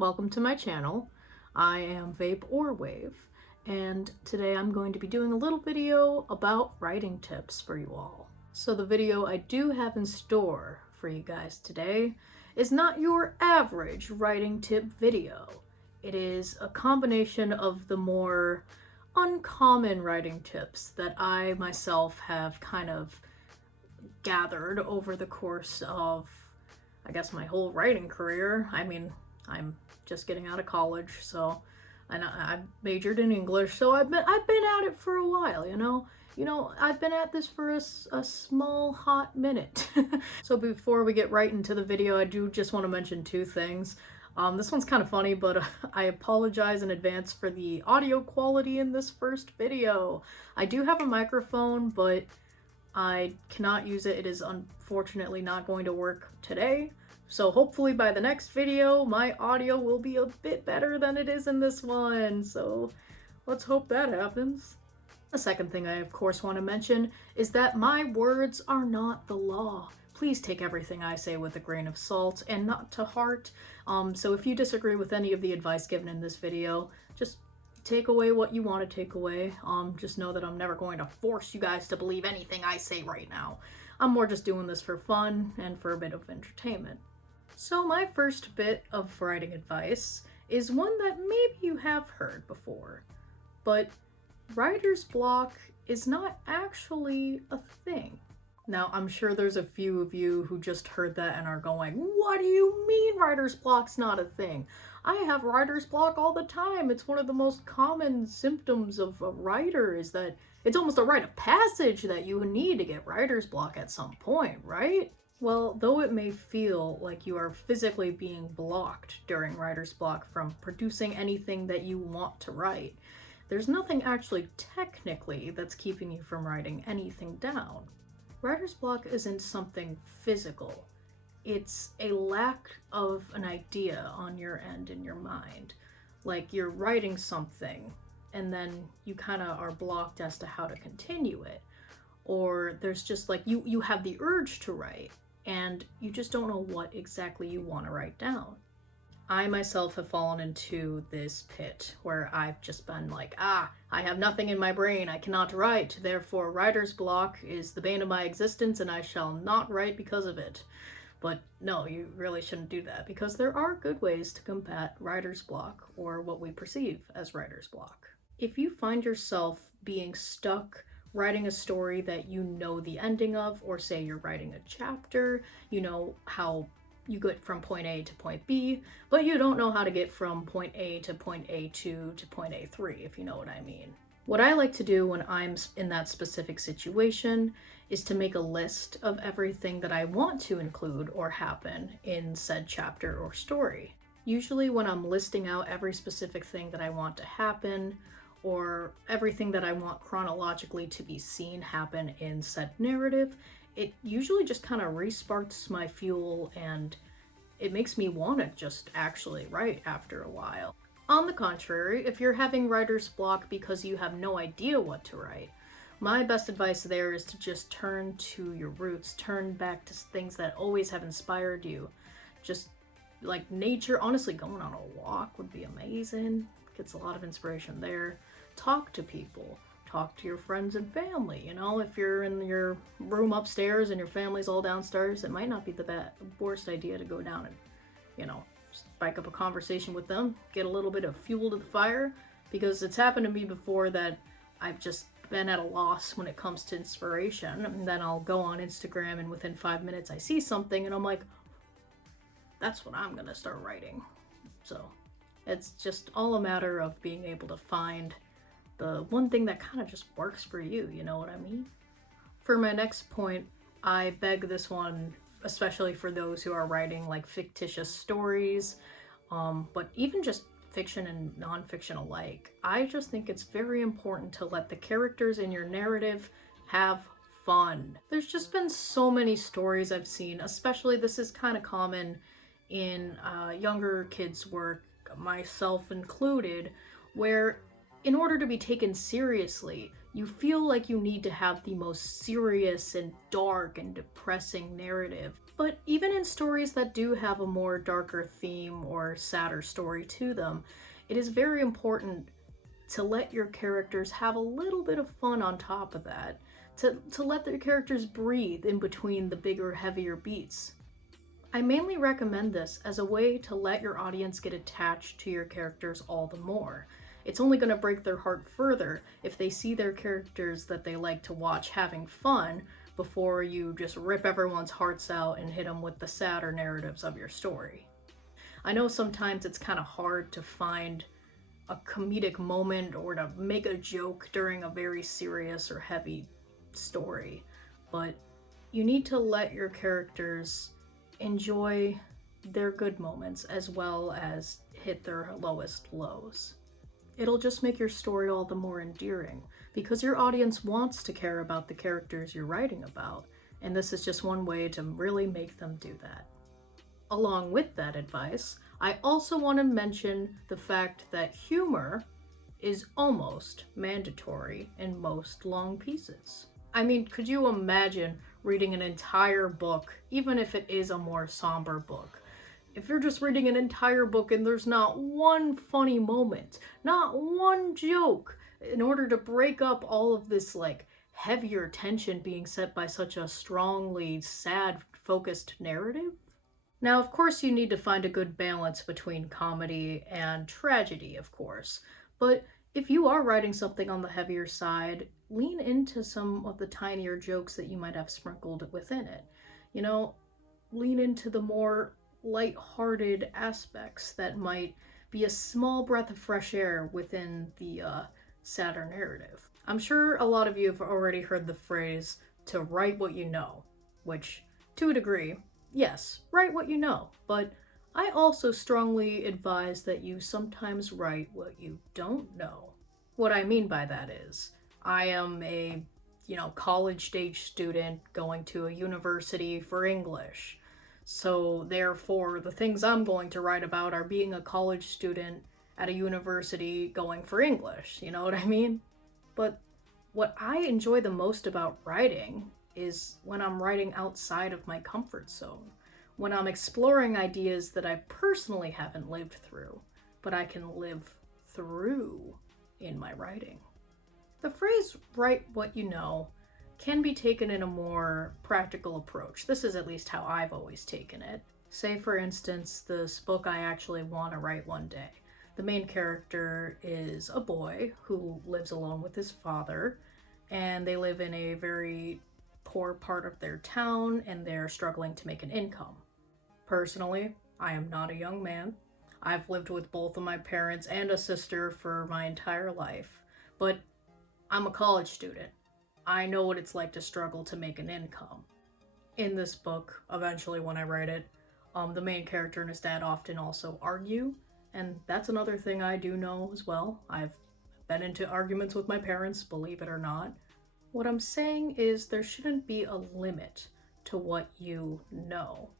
Welcome to my channel. I am Vape or Wave, and today I'm going to be doing a little video about writing tips for you all. So the video I do have in store for you guys today is not your average writing tip video. It is a combination of the more uncommon writing tips that I myself have kind of gathered over the course of, I guess, my whole writing career. I mean, I'm just getting out of college, so, and I majored in English, so I've been at it for a while, you know. I've been at this for a small hot minute. So before we get right into the video, I do just want to mention two things. This one's kind of funny, but I apologize in advance for the audio quality in this first video. I do have a microphone, but I cannot use it. It is unfortunately not going to work today. So hopefully by the next video, my audio will be a bit better than it is in this one. So let's hope that happens. The second thing I of course want to mention is that my words are not the law. Please take everything I say with a grain of salt and not to heart. So if you disagree with any of the advice given in this video, just take away what you want to take away. Just know that I'm never going to force you guys to believe anything I say right now. I'm more just doing this for fun and for a bit of entertainment. So my first bit of writing advice is one that maybe you have heard before, but writer's block is not actually a thing. Now, I'm sure there's a few of you who just heard that and are going, what do you mean writer's block's not a thing? I have writer's block all the time. It's one of the most common symptoms of a writer, is that it's almost a rite of passage that you need to get writer's block at some point, right? Well, though it may feel like you are physically being blocked during writer's block from producing anything that you want to write, there's nothing actually technically that's keeping you from writing anything down. Writer's block isn't something physical. It's a lack of an idea on your end in your mind. Like you're writing something and then you kind of are blocked as to how to continue it. Or there's just like you have the urge to write and you just don't know what exactly you want to write down. I myself have fallen into this pit where I've just been like, I have nothing in my brain, I cannot write, therefore writer's block is the bane of my existence and I shall not write because of it. But no, you really shouldn't do that, because there are good ways to combat writer's block, or what we perceive as writer's block. If you find yourself being stuck writing a story that you know the ending of, or say you're writing a chapter, you know how you get from point A to point B, but you don't know how to get from point A to point A2 to point A3, if you know what I mean. What I like to do when I'm in that specific situation is to make a list of everything that I want to include or happen in said chapter or story. Usually when I'm listing out every specific thing that I want to happen, or everything that I want chronologically to be seen happen in said narrative, it usually just kind of resparks my fuel and it makes me want to just actually write after a while. On the contrary, if you're having writer's block because you have no idea what to write, my best advice there is to just turn to your roots, turn back to things that always have inspired you. Just like nature, honestly, going on a walk would be amazing. Gets a lot of inspiration there. Talk to people. Talk to your friends and family. You know, if you're in your room upstairs and your family's all downstairs, it might not be the worst idea to go down and, you know, spike up a conversation with them, get a little bit of fuel to the fire, because it's happened to me before that I've just been at a loss when it comes to inspiration, and then I'll go on Instagram and within 5 minutes I see something and I'm like, that's what I'm gonna start writing. So it's just all a matter of being able to find the one thing that kind of just works for you, you know what I mean? For my next point, I beg this one, especially for those who are writing like fictitious stories, but even just fiction and nonfiction alike. I just think it's very important to let the characters in your narrative have fun. There's just been so many stories I've seen, especially this is kind of common in younger kids' work, myself included, where in order to be taken seriously, you feel like you need to have the most serious and dark and depressing narrative. But even in stories that do have a more darker theme or sadder story to them, it is very important to let your characters have a little bit of fun on top of that, to let their characters breathe in between the bigger, heavier beats. I mainly recommend this as a way to let your audience get attached to your characters all the more. It's only going to break their heart further if they see their characters that they like to watch having fun before you just rip everyone's hearts out and hit them with the sadder narratives of your story. I know sometimes it's kind of hard to find a comedic moment or to make a joke during a very serious or heavy story, but you need to let your characters enjoy their good moments as well as hit their lowest lows. It'll just make your story all the more endearing because your audience wants to care about the characters you're writing about, and this is just one way to really make them do that. Along with that advice, I also want to mention the fact that humor is almost mandatory in most long pieces. I mean, could you imagine reading an entire book, even if it is a more somber book? If you're just reading an entire book and there's not one funny moment, not one joke, in order to break up all of this like heavier tension being set by such a strongly sad focused narrative? Now, of course, you need to find a good balance between comedy and tragedy, of course, but if you are writing something on the heavier side, lean into some of the tinier jokes that you might have sprinkled within it. You know, lean into the more light-hearted aspects that might be a small breath of fresh air within the sadder narrative. I'm sure a lot of you have already heard the phrase, to write what you know, which, to a degree, yes, write what you know, but I also strongly advise that you sometimes write what you don't know. What I mean by that is, I am a, college-stage student going to a university for English. So therefore, the things I'm going to write about are being a college student at a university going for English, you know what I mean? But what I enjoy the most about writing is when I'm writing outside of my comfort zone, when I'm exploring ideas that I personally haven't lived through, but I can live through in my writing. The phrase, write what you know, can be taken in a more practical approach. This is at least how I've always taken it. Say, for instance, this book I actually want to write one day. The main character is a boy who lives alone with his father, and they live in a very poor part of their town, and they're struggling to make an income. Personally, I am not a young man. I've lived with both of my parents and a sister for my entire life, but I'm a college student. I know what it's like to struggle to make an income. In this book, eventually when I write it, the main character and his dad often also argue, and that's another thing I do know as well. I've been into arguments with my parents, believe it or not. What I'm saying is there shouldn't be a limit to what you know.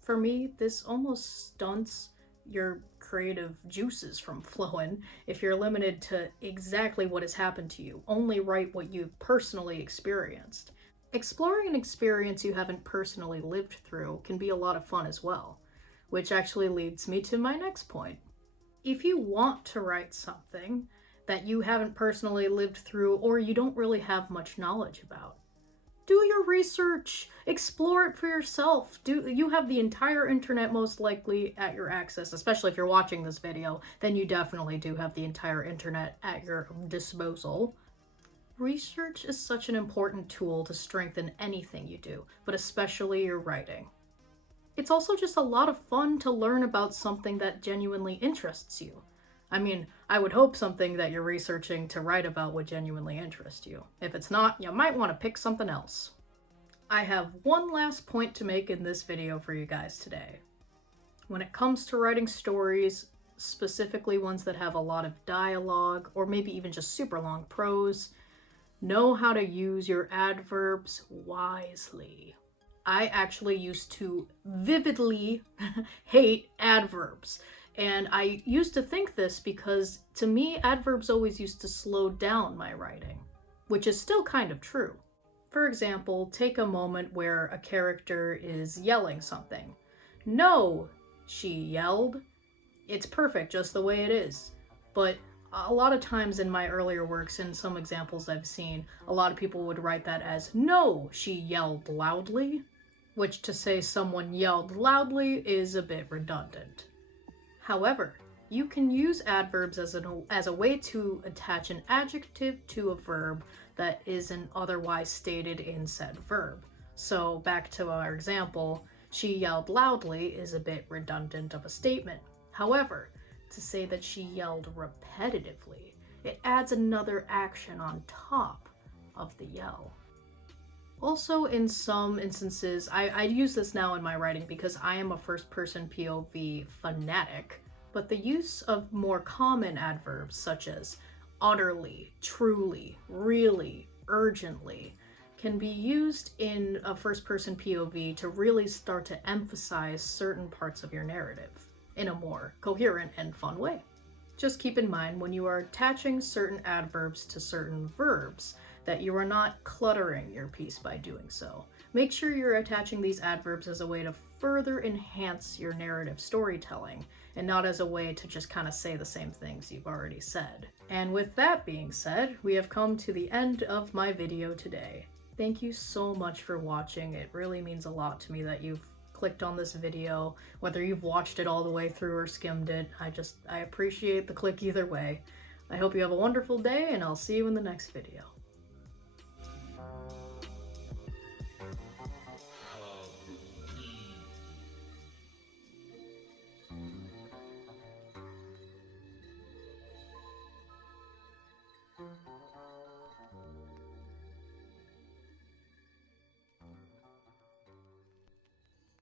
For me, this almost stunts your creative juices from flowing if you're limited to exactly what has happened to you. Only write what you've personally experienced. Exploring an experience you haven't personally lived through can be a lot of fun as well, which actually leads me to my next point. If you want to write something that you haven't personally lived through or you don't really have much knowledge about, do your research, explore it for yourself. You have the entire internet most likely at your access, especially if you're watching this video, then you definitely do have the entire internet at your disposal. Research is such an important tool to strengthen anything you do, but especially your writing. It's also just a lot of fun to learn about something that genuinely interests you. I mean, I would hope something that you're researching to write about would genuinely interest you. If it's not, you might want to pick something else. I have one last point to make in this video for you guys today. When it comes to writing stories, specifically ones that have a lot of dialogue, or maybe even just super long prose, know how to use your adverbs wisely. I actually used to vividly hate adverbs. And I used to think this because, to me, adverbs always used to slow down my writing, which is still kind of true. For example, take a moment where a character is yelling something. No, she yelled. It's perfect just the way it is. But a lot of times in my earlier works, in some examples I've seen, a lot of people would write that as, no, she yelled loudly, which to say someone yelled loudly is a bit redundant. However, you can use adverbs as a way to attach an adjective to a verb that isn't otherwise stated in said verb. So back to our example, she yelled loudly is a bit redundant of a statement. However, to say that she yelled repetitively, it adds another action on top of the yell. Also, in some instances, I use this now in my writing because I am a first-person POV fanatic, but the use of more common adverbs such as utterly, truly, really, urgently can be used in a first-person POV to really start to emphasize certain parts of your narrative in a more coherent and fun way. Just keep in mind when you are attaching certain adverbs to certain verbs that you are not cluttering your piece by doing so. Make sure you're attaching these adverbs as a way to further enhance your narrative storytelling and not as a way to just kind of say the same things you've already said. And with that being said, we have come to the end of my video today. Thank you so much for watching. It really means a lot to me that you've clicked on this video, whether you've watched it all the way through or skimmed it. I appreciate the click either way. I hope you have a wonderful day, and I'll see you in the next video.